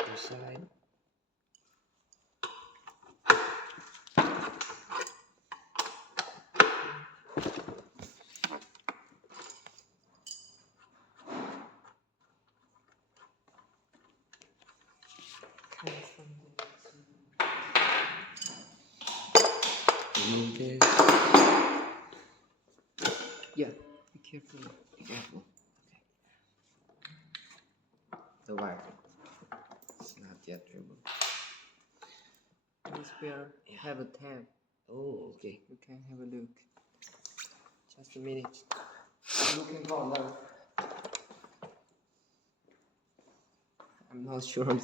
other side. Remove this. Yeah, be careful. Be careful. Okay. The wire. It's not yet removed. This spare have a tab. Oh, okay. You can have a look. Just a minute. I'm looking for love. I'm not sure